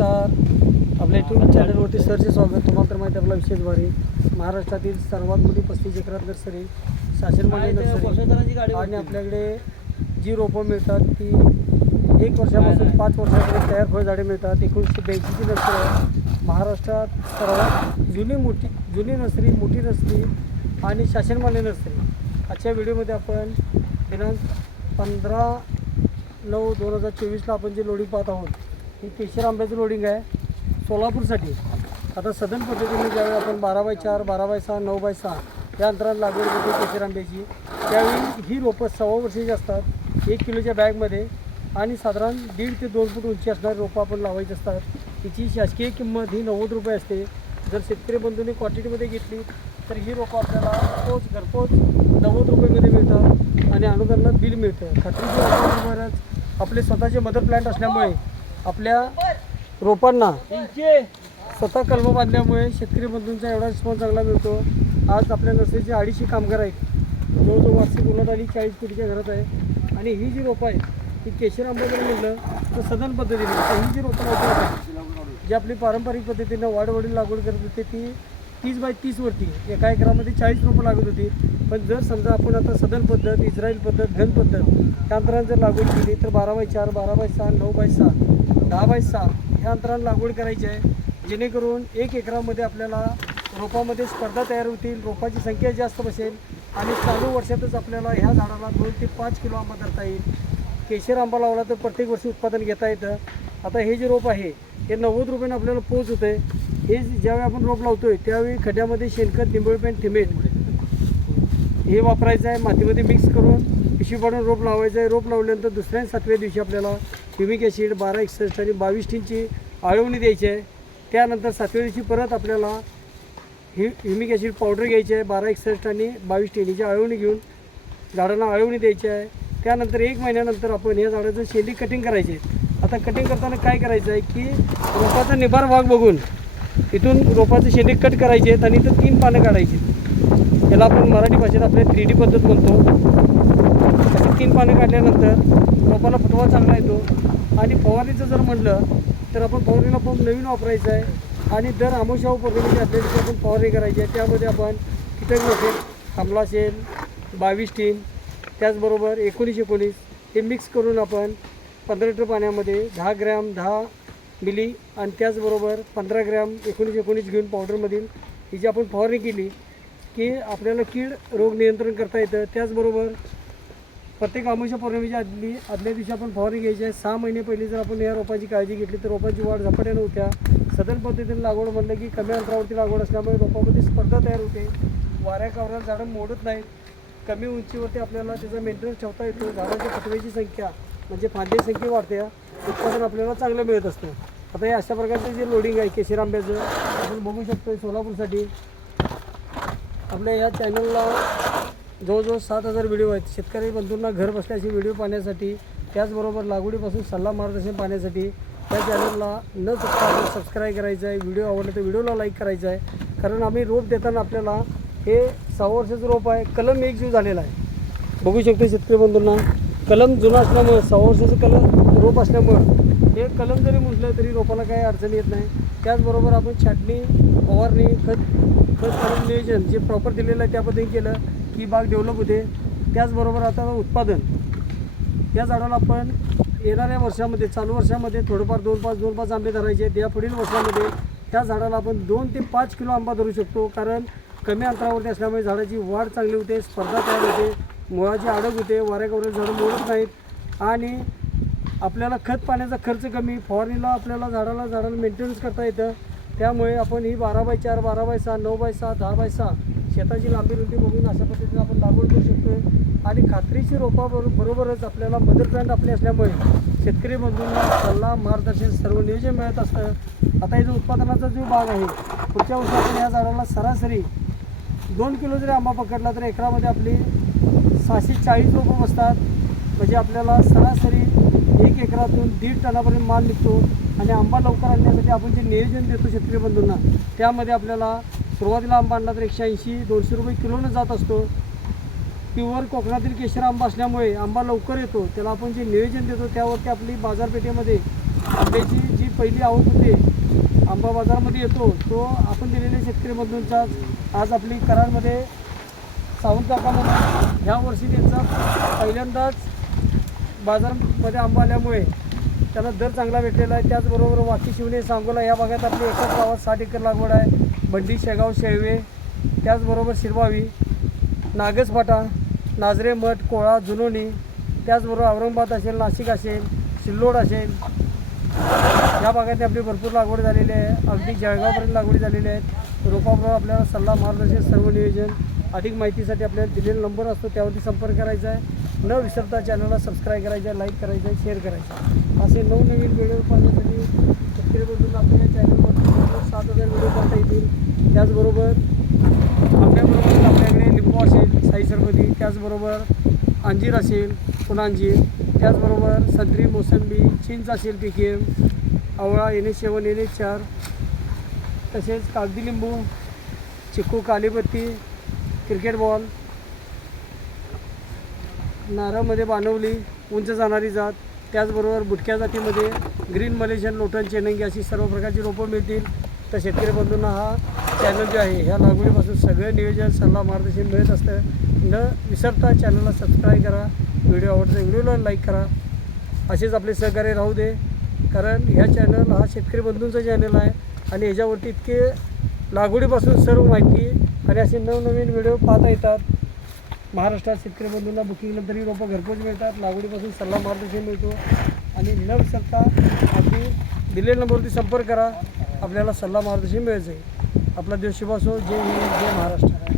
नमस्कार. आपल्या युट्यूब चॅनलवरती सरचे स्वागत. तुम्हाला तर माहिती आहे आपला विशेष भारी. महाराष्ट्रातील सर्वात मोठी पस्तीस एकरात नर्सरी शासन मान्य नर्सरी. आणि आपल्याकडे जी रोपं मिळतात ती एक वर्षापासून पाच वर्षापर्यंत तयार फळझाडे मिळतात. एकोणीसशे ब्याऐंशीची नर्सरी आहे. महाराष्ट्रात सर्वात जुनी मोठी जुनी नर्सरी मोठी नर्सरी आणि शासनमान्य नर्सरी. आजच्या व्हिडिओमध्ये आपण दिनांक पंधरा नऊ दोन हजार चोवीसला आपण जे लोडिंग पाहत आहोत ही केशर आंब्याचं लोडिंग आहे. सोलापूरसाठी. आता सदन पद्धतीने ज्यावेळी आपण बारा बाय चार बारा बाय सहा नऊ बाय सहा या अंतरात लागवड करतो केशर आंब्याची त्यावेळी ही रोपं सव्वा वर्षाची असतात एक किलोच्या बॅगमध्ये आणि साधारण दीड ते दोन फूट उंची असणारी रोपं आपण लावायची असतात. तिची शासकीय किंमत ही नव्वद रुपये असते. जर शेतकरी बंधूंनी क्वांटिटीमध्ये घेतली तर ही रोपं आपल्याला पोच घरपोच नव्वद रुपयेमध्ये मिळतात आणि अनुदानात बिल मिळतं. खात्री महाराज आपले स्वतःचे मदर प्लॅन्ट असल्यामुळे आपल्या रोपांना स्वतः कलम बांधल्यामुळे शेतकरी बंधूंचा एवढा रिस्पॉन्स चांगला मिळतो. आज आपल्या नर्सरीचे अडीचशे कामगार आहेत. जवळजवळ वार्षिक उन्हात आली चाळीस कोटीच्या घरात आहे. आणि ही जी रोपं आहे ही केशर आंबा म्हटलं तर सदन पद्धतीने तर ही जी रोपं लावतो जी आपली पारंपरिक पद्धतीनं वाढवडील लागवड करत होते ती तीस बाय तीसवरती एका एकरामध्ये चाळीस रोपं लागत होती. पण जर समजा आपण आता सदन पद्धत इस्रायल पद्धत घन पद्धत त्या अंतरानं जर लागवड केली तर बारा बाय चार बारा बाय सहा नऊ बाय सहा दहा बाय सहा ह्या अंतराने लागवड करायची आहे. जेणेकरून एक एकरामध्ये आपल्याला रोपामध्ये स्पर्धा तयार होतील रोपाची संख्या जास्त बसेल आणि चालू वर्षातच आपल्याला ह्या झाडाला दोन ते पाच किलो आंबा धरता येईल. केशर आंबा लावला तर प्रत्येक वर्षी उत्पादन घेता येतं. आता हे जे रोप आहे हे नव्वद रुपयाने आपल्याला पोच होतं आहे हे ज्यावेळी आपण रोप लावतो आहे त्यावेळी खड्ड्यामध्ये शेणखत निंबळपेंट थिमेट हे वापरायचं आहे. मातीमध्ये मिक्स करून पिशवी पाडून रोप लावायचं आहे. रोप लावल्यानंतर दुसऱ्या सातव्या दिवशी आपल्याला ह्युमिक ॲसिड बारा एकसष्ट आणि बावीस टीनची आळवणी द्यायची आहे. त्यानंतर सातव्या दिवशी परत आपल्याला हि ह्युमिक ॲसिड पावडर घ्यायची आहे बारा एकसष्ट आणि बावीस टीनीची आळवणी घेऊन झाडांना आळवणी द्यायची आहे. त्यानंतर एक महिन्यानंतर आपण या झाडाचं शेंडी कटिंग करायची आहे. आता कटिंग करताना काय करायचं आहे की रोपाचा निभार भाग बघून इथून रोपाचे शेंडी कट करायचे आहेत आणि इथं तीन पानं काढायची याला आपण मराठी भाषेत आपल्या थ्री डी पद्धत म्हणतो. अशी तीन पानं काढल्यानंतर रोपाला फुटवा चांगला येतो. आणि फवारणीचं जर म्हटलं तर आपण फवारणीला पंप नवीन वापरायचा आहे. आणि दर आमोशा पद्धतीची असल्याची आपण फवारणी करायची आहे त्यामध्ये आपण कीटकनाशक आमला शेल बावीस टीन त्याचबरोबर एकोणीस एकोणीस हे मिक्स करून आपण पंधरा लिटर पाण्यामध्ये दहा ग्रॅम दहा मिली आणि त्याचबरोबर पंधरा ग्रॅम एकोणीस एकोणीस घेऊन पावडरमधील ही जी आपण फवारणी केली की आपल्याला कीड रोग नियंत्रण करता येतं. त्याचबरोबर प्रत्येक आमुषा पौर्णिमेच्या आदली आदल्या दिवशी आपण फवारणी घ्यायची आहे. सहा महिने पहिली जर आपण या रोपाची काळजी घेतली तर रोपाची वाढ झपाट्याने होत्या. सदन पद्धतीने लागवड म्हणलं की कमी अंतरावरती लागवड असल्यामुळे रोपामध्ये स्पर्धा तयार होते. वाऱ्या कावऱ्याला झाडं मोडत नाहीत. कमी उंचीवरती आपल्याला त्याचा मेंटेनन्स ठेवता येतो. झाडांच्या पटव्याची संख्या म्हणजे फांदी संख्या वाढते. उत्पादन आपल्याला चांगलं मिळत असतं. आता हे अशा प्रकारचं जे लोडिंग आहे केशर आंब्याचं आपण बघू शकतो सोलापूरसाठी. आपल्या या चॅनलला जवळजवळ सात हजार व्हिडिओ आहेत. शेतकरी बंधूंना घर बसल्याचे व्हिडिओ पाहण्यासाठी त्याचबरोबर लागवडीपासून सल्ला मार्गदर्शन पाहण्यासाठी त्या चॅनलला न चुकता आपण सबस्क्राईब करायचं आहे. व्हिडिओ आवडला तर व्हिडिओला लाईक करायचा आहे. कारण आम्ही रोप देताना आपल्याला हे सहा वर्षाचं रोप आहे. कलम एक जीव झालेला आहे. बघू शकतो शेतकरी बंधूंना. कलम जुना असल्यामुळं सहा वर्षाचं कलम रोप असल्यामुळं हे कलम जरी म्हटलं तरी रोपाला काही अडचण येत नाही. त्याचबरोबर आपण छाटणी फवारणी खत खत नियोजन जे प्रॉपर दिलेलं आहे त्या पद्धतीने केलं. की बाग डेव्हलप होते त्याचबरोबर आता उत्पादन. या झाडाला आपण येणाऱ्या वर्षामध्ये चालू वर्षामध्ये थोडंफार दोन पाच दोन पाच आंबे धरायचे आहेत. या पुढील वर्षामध्ये त्या झाडाला आपण दोन ते पाच किलो आंबा धरू शकतो. कारण कमी अंतरावरती असल्यामुळे झाडाची वाढ चांगली होते स्पर्धा तयार होते मुळाची अडक होते वाऱ्या झाडं मोडत नाहीत. आणि आपल्याला खत पाण्याचा खर्च कमी फवारणीला आपल्याला झाडाला झाडाला मेंटेनन्स करता येतं. त्यामुळे आपण ही बारा बाय चार बारा बाय सहा नऊ बाय सहा दहा बाय सहा शेताची लांबी रुंदी बघून अशा पद्धतीने आपण लागवड करू शकतो आणि खात्रीची रोपा बरोबरच आपल्याला मदर प्लॅन्ट आपली असल्यामुळे शेतकरी बंधूंना सल्ला मार्गदर्शन सर्व नियोजन मिळत असतं. आता इथं उत्पादनाचा जो भाग आहे पुढच्या वर्षी आपण या झाडाला सरासरी दोन किलो जरी आंबा पकडला तर एकरामध्ये आपली सहाशे चाळीस रोपं बसतात. म्हणजे आपल्याला सरासरी एक एकरातून दीड टनापर्यंत माल निघतो. आणि आंबा लवकर आणण्यासाठी आपण जे नियोजन देतो शेतकरी बंधूंना त्यामध्ये आपल्याला सुरुवातीला आंबा आणला तर एकशे ऐंशी दोनशे रुपये किलोनं जात असतो. प्युअर कोकणातील केशर आंबा असल्यामुळे आंबा लवकर येतो. त्याला आपण जे नियोजन देतो त्यावरती आपली बाजारपेठेमध्ये आंब्याची जी पहिली आवक होते आंबा बाजारामध्ये येतो तो आपण दिलेल्या शेतकरी बंधूंचाच आज आपली कराडमध्ये सावंत काका म्हणून ह्या वर्षी त्यांचा पहिल्यांदाच बाजारमध्ये आंबा आल्यामुळे त्याला दर चांगला भेटलेला आहे. त्याचबरोबर वाकी शिवणे सांगोला या भागात आपली एकाच गावात साठ एकर लागवड आहे. बंडी शेगाव शेळवे त्याचबरोबर शिरवावी नागसफाटा नाजरे मठ कोळा जुनोनी त्याचबरोबर औरंगाबाद असेल नाशिक असेल सिल्लोड असेल या भागात आपली भरपूर लागवड झालेली आहे. अगदी जळगावपर्यंत लागवडी झालेली आहेत रोपाबरोबर आपल्याला सल्ला मार्गदर्शन सर्व नियोजन अधिक माहितीसाठी आपल्याला दिलेला नंबर असतो त्यावरती संपर्क करायचा आहे. न विसरता चॅनलला सबस्क्राईब करायचं आहे लाईक करायचं आहे शेअर करायचं. आहे असे नवनवीन व्हिडिओ पाहण्यासाठी सबस्क्राईब करून आपल्या चॅनलवर सात हजार व्हिडिओ पाहता येतील त्याचबरोबर आंब्याबरोबर आपल्याकडे लिंबू असेल साई सरबती त्याचबरोबर अंजीर असेल पुन्हा अंजीर. त्याचबरोबर संत्री मोसंबी चिंच असेल पिके आवळा N H seven N H चार. तसेच कागदी लिंबू चिक्कू कालीपत्ती क्रिकेट बॉल. नारळमध्ये बानवली उंच जाणारी जात. त्याचबरोबर बुटक्या जातीमध्ये ग्रीन मलेशियन लोटन चेनंगी अशी सर्व प्रकारची रोपं मिळतील. तर शेतकरी बंधूंना हा चॅनल जो आहे ह्या लागवडीपासून सगळं नियोजन सल्ला मार्गदर्शन मिळत असतं. न विसरता चॅनलला सबस्क्राईब करा व्हिडिओ आवडता व्हिडिओला लाईक करा. असेच आपले सहकार्य राहू दे. कारण ह्या चॅनल हा शेतकरी बंधूंचा चॅनल आहे आणि ह्याच्यावरती इतके लागवडीपासून सर्व माहिती आणि असे नवनवीन व्हिडिओ पाहता येतात. महाराष्ट्रात शेतकरी बंधूंना बुकिंगनंतरही रोपं घरपोच मिळतात. लागवडीपासून सल्ला मार्गदर्शन मिळतो. आणि न विसरता आपली दिलेल्या नंबरवरती संपर्क करा. आपल्याला सल्ला मार्गदर्शन मिळत जाईल आपला देव शुभ असो जय हिंद जय महाराष्ट्र.